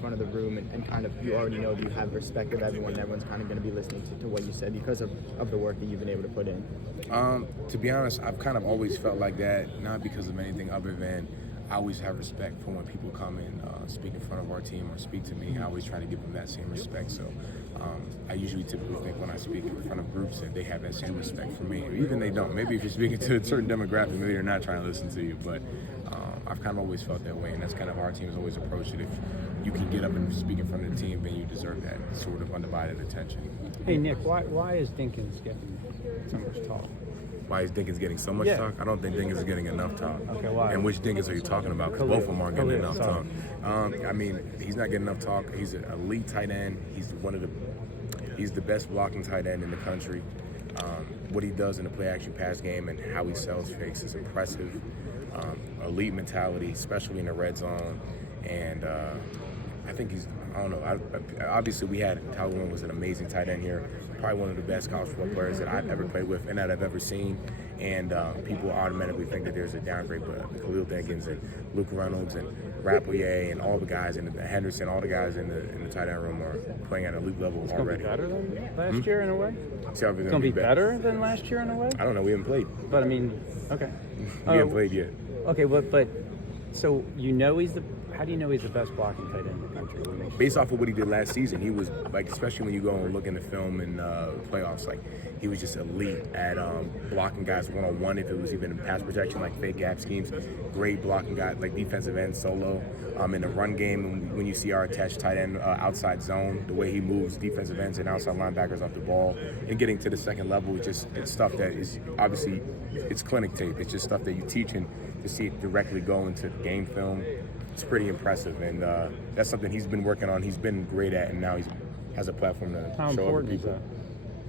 front of the room and kind of you already know that you have respect of everyone and everyone's kind of going to be listening to what you said because of the work that you've been able to put in? To be honest, I've kind of always felt like that, not because of anything other than I always have respect for when people come and speak in front of our team or speak to me. I always try to give them that same respect. So I usually typically think when I speak in front of groups that they have that same respect for me. Or even they don't. Maybe if you're speaking to a certain demographic, maybe they're not trying to listen to you. But I've kind of always felt that way, and that's kind of how our team has always approached it. If you can get up and speak in front of the team, then you deserve that sort of undivided attention. Hey, Nick, why is Dawkins getting so much talk? Why is Dawkins getting so much talk? I don't think Dawkins is getting enough talk. Okay, why? And which Dawkins are you talking about? Because both of them aren't getting enough talk. I mean, he's not getting enough talk. He's an elite tight end. He's the best blocking tight end in the country. What he does in the play-action pass game and how he sells fakes is impressive. Elite mentality, especially in the red zone. And I think I don't know. Obviously, we had Tyler Warren was an amazing tight end here. Probably one of the best college football players that I've ever played with and that I've ever seen. And people automatically think that there's a downgrade, but Khalil Dawkins and Luke Reynolds and Rapplier and all the guys and Henderson, all the guys in the tight end room are playing at an elite level already. It's going to be better than last year in a way? It's going to be better than last year in a way? I don't know. We haven't played. But, I mean, okay. We haven't played yet. Okay, but so how do you know he's the best blocking tight end in the country? Based off of what he did last season, he was like, especially when you go and look in the film in playoffs, like he was just elite at blocking guys one-on-one. If it was even in pass protection, like fake gap schemes, great blocking guys like defensive end solo. In the run game, when you see our attached tight end outside zone, the way he moves defensive ends and outside linebackers off the ball, and getting to the second level, it's stuff that is obviously it's clinic tape. It's just stuff that you teach, and to see it directly go into game film, it's pretty impressive, and that's something he's been working on. He's been great at, and now he has a platform to show other people.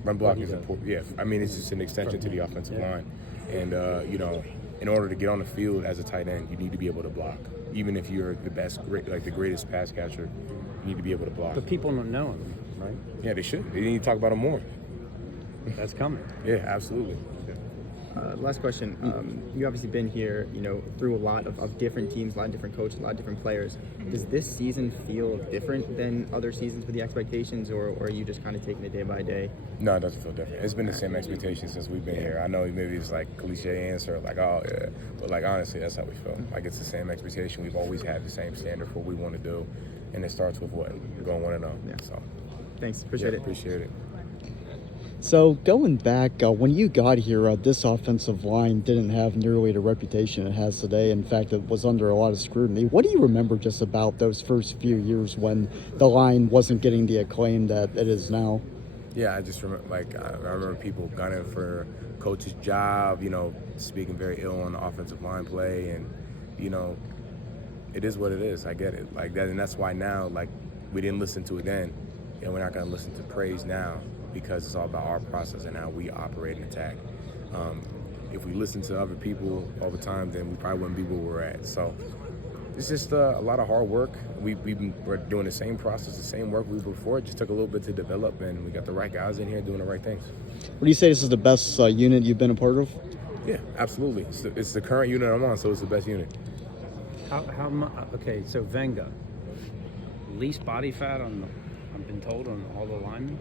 Run blocking is important. Yeah, I mean it's just an extension to the offensive line, and in order to get on the field as a tight end, you need to be able to block. Even if you're the the greatest pass catcher, you need to be able to block. But people don't know him, right? Yeah, they should. They need to talk about him more. That's coming. Yeah, absolutely. Last question. You've obviously been here, through a lot of different teams, a lot of different coaches, a lot of different players. Does this season feel different than other seasons with the expectations, or are you just kind of taking it day by day? No, it doesn't feel different. It's been the same expectations since we've been here. I know maybe it's like cliche answer, like, oh, yeah. But, like, honestly, that's how we feel. Like, it's the same expectation. We've always had the same standard for what we want to do, and it starts with what? Going 1-0. Yeah. So, thanks. Appreciate it. Appreciate it. So going back, when you got here, this offensive line didn't have nearly the reputation it has today. In fact, it was under a lot of scrutiny. What do you remember just about those first few years when the line wasn't getting the acclaim that it is now? Yeah, I just remember, I remember people gunning for coach's job, speaking very ill on the offensive line play, and, it is what it is. I get it. Like that, and that's why now, we didn't listen to it then, and we're not going to listen to praise now, because it's all about our process and how we operate and attack. If we listen to other people all the time, then we probably wouldn't be where we're at. So it's just a lot of hard work. We're doing the same process, the same work we were before. It just took a little bit to develop, and we got the right guys in here doing the right things. Would you say this is the best unit you've been a part of? Yeah, absolutely. It's the current unit I'm on, so it's the best unit. How much? Okay, so Venga, least body fat I've been told on all the linemen.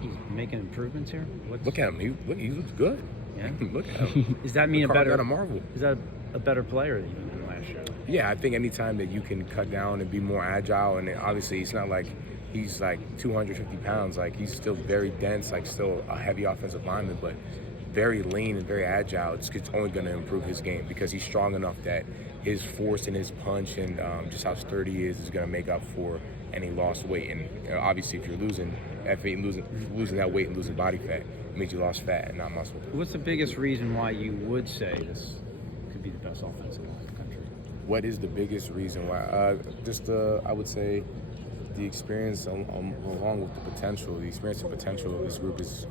He's making improvements here. Look at him. He looks good. Yeah. Look at him. Does that mean got a marvel? Is that a better player than last year? Yeah, I think anytime that you can cut down and be more agile, and obviously it's not like he's 250 pounds. He's still very dense, still a heavy offensive lineman, but very lean and very agile. It's only going to improve his game because he's strong enough that his force and his punch and just how sturdy he is going to make up for any lost weight. And obviously, if you're losing F8 and losing that weight and losing body fat, it means you lost fat and not muscle. What's the biggest reason why you would say this could be the best offensive line in the country? What is the biggest reason why? I would say the experience along with the potential. The experience and potential of this group is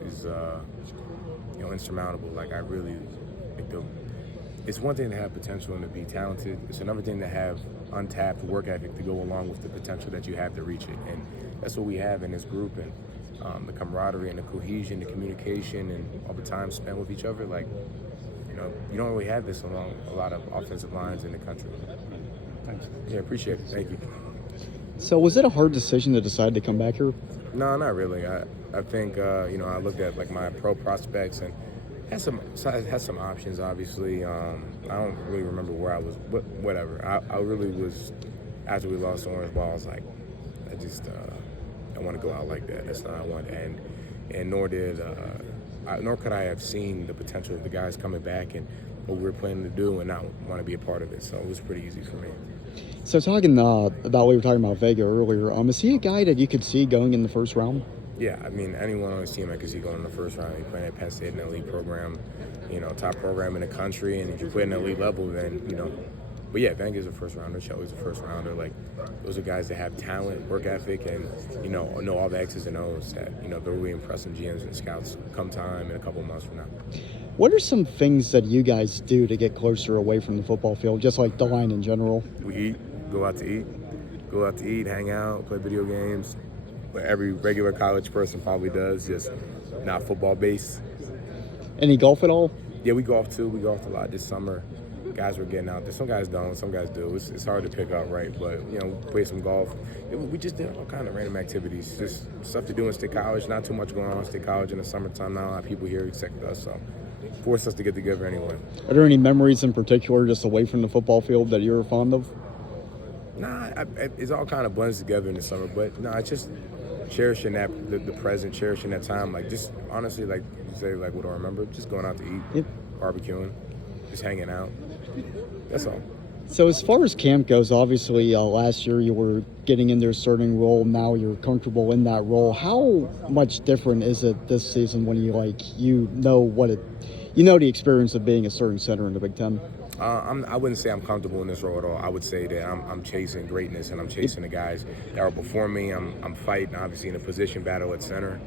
insurmountable. I really think it's one thing to have potential and to be talented. It's another thing to have untapped work ethic to go along with the potential that you have to reach it. And that's what we have in this group. And the camaraderie and the cohesion, the communication, and all the time spent with each other. You don't really have this along a lot of offensive lines in the country. Thanks. Yeah, appreciate it. Thank you. So was it a hard decision to decide to come back here? No, not really. I think I looked at like my pro prospects and had some options. Obviously, I don't really remember where I was, but whatever. I really was after we lost Orange Ball. I was like, I want to go out like that. That's not what I want, and nor could I have seen the potential of the guys coming back and what we were planning to do and not want to be a part of it. So it was pretty easy for me. So talking about what we were talking about Vega earlier, is he a guy that you could see going in the first round? Yeah, I mean, anyone on his team I could see going in the first round. He playing at Penn State in the elite program, top program in the country, and if you play in the elite level, then, But yeah, Venga's a first rounder, Shelby's a first rounder. Like, those are guys that have talent, work ethic, and, know all the X's and O's that, they're really impressing GMs and scouts come time in a couple months from now. What are some things that you guys do to get closer away from the football field, just like the line in general? We eat, go out to eat, hang out, play video games. What every regular college person probably does, just not football based. Any golf at all? Yeah, we golf too. We golfed a lot this summer. Guys were getting out there. Some guys don't, some guys do. It's hard to pick up, right? But, play some golf. We just did all kind of random activities. Just stuff to do in State College. Not too much going on in State College in the summertime now. A lot of people here expect us, so forced us to get together anyway. Are there any memories in particular just away from the football field that you're fond of? Nah, it's all kind of blends together in the summer. But, no, it's just cherishing the present, cherishing that time. Like, just honestly, like you say, like, what do I remember? Just going out to eat, yep. Barbecuing, just hanging out. That's all. So as far as camp goes, obviously last year you were getting into a starting role. Now you're comfortable in that role. How much different is it this season when you know the experience of being a starting center in the Big Ten? I wouldn't say I'm comfortable in this role at all. I would say that I'm chasing greatness and I'm chasing the guys that are before me. I'm fighting, obviously, in a position battle at center.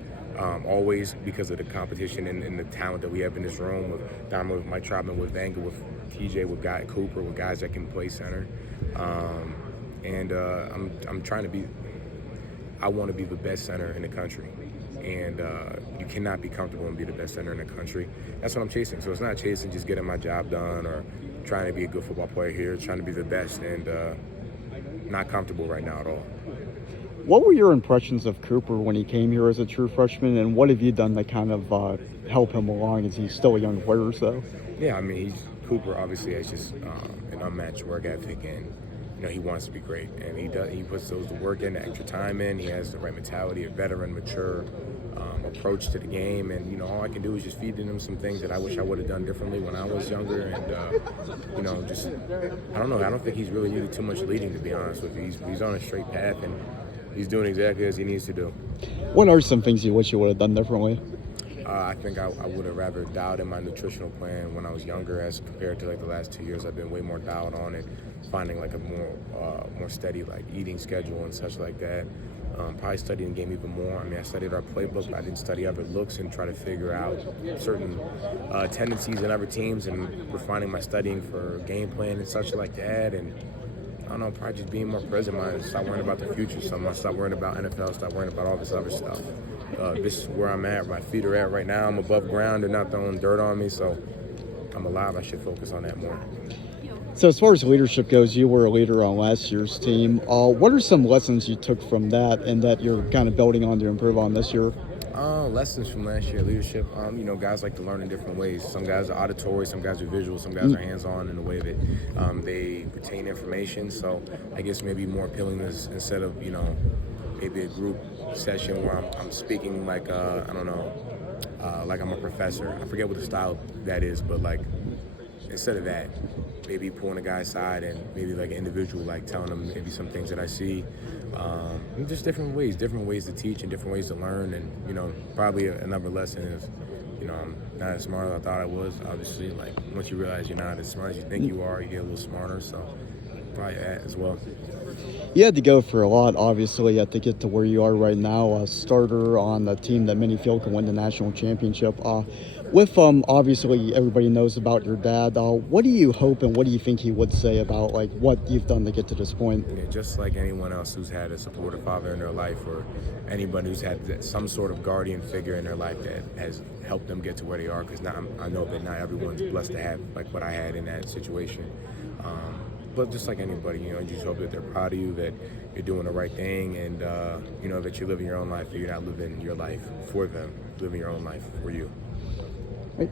Always because of the competition and the talent that we have in this room with Dahmer, with Mike Troutman, with Vanga, with TJ, with Guy Cooper, with guys that can play center. I'm trying to be. I want to be the best center in the country, and you cannot be comfortable and be the best center in the country. That's what I'm chasing. So it's not chasing just getting my job done or trying to be a good football player here. It's trying to be the best, and not comfortable right now at all. What were your impressions of Cooper when he came here as a true freshman, and what have you done to kind of help him along as he's still a young player? So, yeah, I mean, Cooper obviously has just an unmatched work ethic, and he wants to be great, and he does. He puts those work in, the extra time in. He has the right mentality, a veteran, mature approach to the game, and all I can do is just feed him some things that I wish I would have done differently when I was younger, and just I don't know. I don't think he's really needed too much leading, to be honest with you. He's on a straight path, and he's doing exactly as he needs to do. What are some things you wish you would have done differently? I think I would have rather dialed in my nutritional plan when I was younger as compared to the last 2 years. I've been way more dialed on it, finding a more steady eating schedule and such like that. Probably studying the game even more. I mean, I studied our playbook, but I didn't study other looks and try to figure out certain tendencies in other teams and refining my studying for game plan and such like that. And I don't know, probably just being more present-minded, stop worrying about the future so much, stop worrying about NFL, stop worrying about all this other stuff. This is where I'm at, my feet are at right now. I'm above ground, they're not throwing dirt on me, so I'm alive. I should focus on that more. So as far as leadership goes, you were a leader on last year's team. What are some lessons you took from that and that you're kind of building on to improve on this year? Lessons from last year, leadership. Guys like to learn in different ways. Some guys are auditory, some guys are visual, some guys are hands-on in the way that they retain information. So I guess maybe more appealing is instead of, maybe a group session where I'm speaking like I'm a professor. I forget what the style that is, but instead of that, maybe pulling a guy aside and maybe an individual, telling them maybe some things that I see. Just different ways to teach and different ways to learn. And, probably another lesson is, I'm not as smart as I thought I was. Obviously, once you realize you're not as smart as you think you are, you get a little smarter. So probably that as well. You had to go for a lot, obviously, to get to where you are right now, a starter on a team that many feel can win the national championship. With obviously everybody knows about your dad. What do you hope and what do you think he would say about what you've done to get to this point? Yeah, just like anyone else who's had a supportive father in their life, or anybody who's had some sort of guardian figure in their life that has helped them get to where they are. Because I know that not everyone's blessed to have what I had in that situation. but just like anybody, you just hope that they're proud of you, that you're doing the right thing, and that you're living your own life, that you're not living your life for them, living your own life for you. Right.